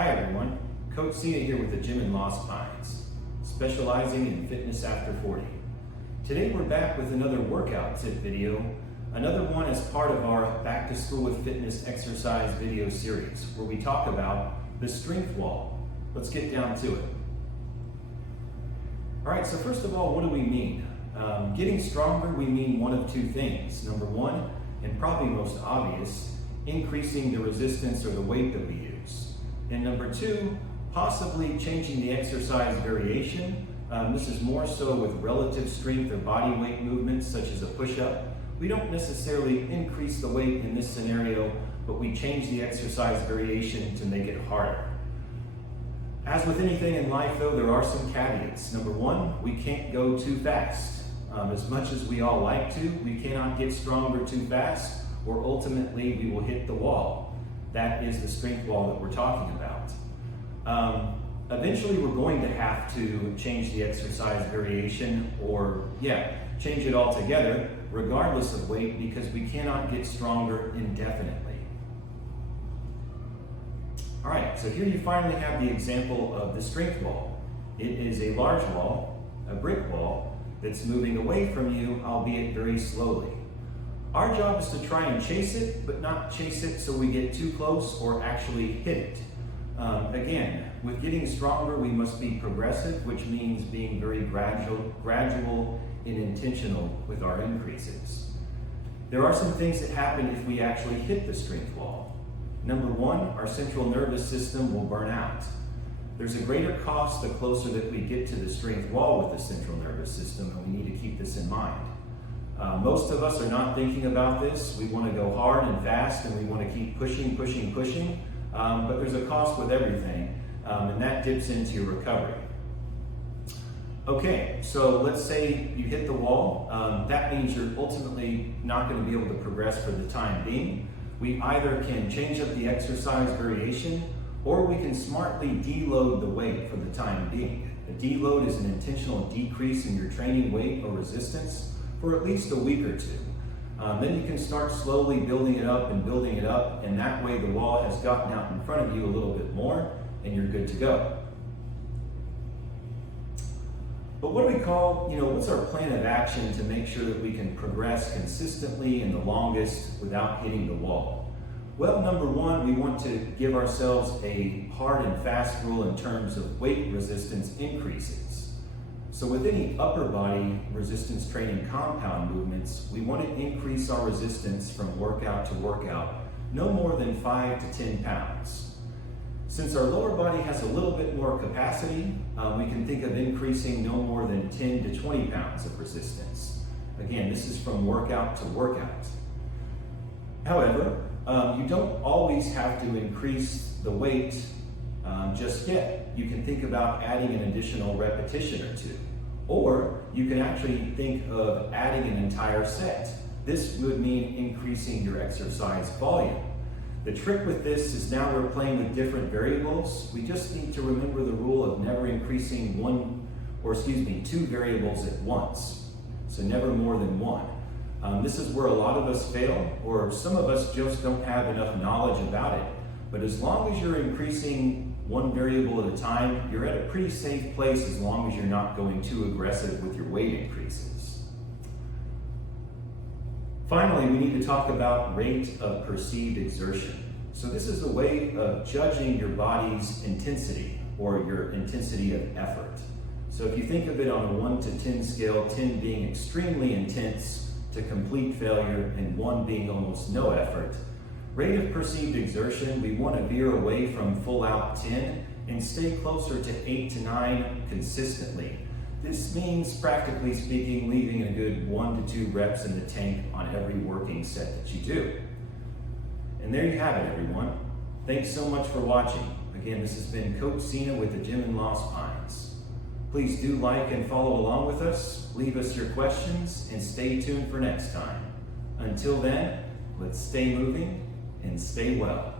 Hi everyone, Coach Cena here with the gym in Lost Pines, specializing in fitness after 40. Today we're back with another workout tip video, another one as part of our Back to School with Fitness exercise video series, where we talk about the strength wall. Let's get down to it. All right, so first of all, what do we mean? Getting stronger, we mean one of two things. Number one, and probably most obvious, increasing the resistance or the weight that we use. And number two, possibly changing the exercise variation. This is more so with relative strength or body weight movements such as a push-up. We don't necessarily increase the weight in this scenario, but we change the exercise variation to make it harder. As with anything in life though, there are some caveats. Number one, we can't go too fast. As much as we all like to, we cannot get stronger too fast, or ultimately we will hit the wall. That is the strength wall that we're talking about. Eventually we're going to have to change the exercise variation or change it altogether regardless of weight, because we cannot get stronger indefinitely. All right, so here you finally have the example of the strength wall. It is a large wall, a brick wall, that's moving away from you, albeit very slowly. Our job is to try and chase it, but not chase it so we get too close or actually hit it. Again, with getting stronger, we must be progressive, which means being very gradual and intentional with our increases. There are some things that happen if we actually hit the strength wall. Number one, our central nervous system will burn out. There's a greater cost the closer that we get to the strength wall with the central nervous system, and we need to keep this in mind. Most of us are not thinking about this. We want to go hard and fast, and we want to keep pushing, but there's a cost with everything, and that dips into your recovery. Okay, so let's say you hit the wall. That means you're ultimately not going to be able to progress for the time being. We either can change up the exercise variation, or we can smartly deload the weight for the time being. A deload is an intentional decrease in your training weight or resistance for at least a week or two. Then you can start slowly building it up, and that way the wall has gotten out in front of you a little bit more, and you're good to go. But what do we call, what's our plan of action to make sure that we can progress consistently and the longest without hitting the wall? Well, number one, we want to give ourselves a hard and fast rule in terms of weight resistance increases. So with any upper body resistance training compound movements, we want to increase our resistance from workout to workout, no more than 5 to 10 pounds. Since our lower body has a little bit more capacity, we can think of increasing no more than 10 to 20 pounds of resistance. Again, this is from workout to workout. However, you don't always have to increase the weight just yet. You can think about adding an additional repetition or two. Or you can actually think of adding an entire set. This would mean increasing your exercise volume. The trick with this is now we're playing with different variables. We just need to remember the rule of never increasing two variables at once. So never more than one. This is where a lot of us fail, or some of us just don't have enough knowledge about it. But as long as you're increasing one variable at a time, you're at a pretty safe place as long as you're not going too aggressive with your weight increases. Finally, we need to talk about rate of perceived exertion. So this is a way of judging your body's intensity or your intensity of effort. So if you think of it on a 1 to 10 scale, 10 being extremely intense to complete failure and 1 being almost no effort, rate of perceived exertion, we want to veer away from full out 10 and stay closer to 8 to 9 consistently. This means, practically speaking, leaving a good 1 to 2 reps in the tank on every working set that you do. And there you have it, everyone. Thanks so much for watching. Again, this has been Coach Cena with the Gym in Lost Pines. Please do like and follow along with us, leave us your questions, and stay tuned for next time. Until then, let's stay moving and stay well.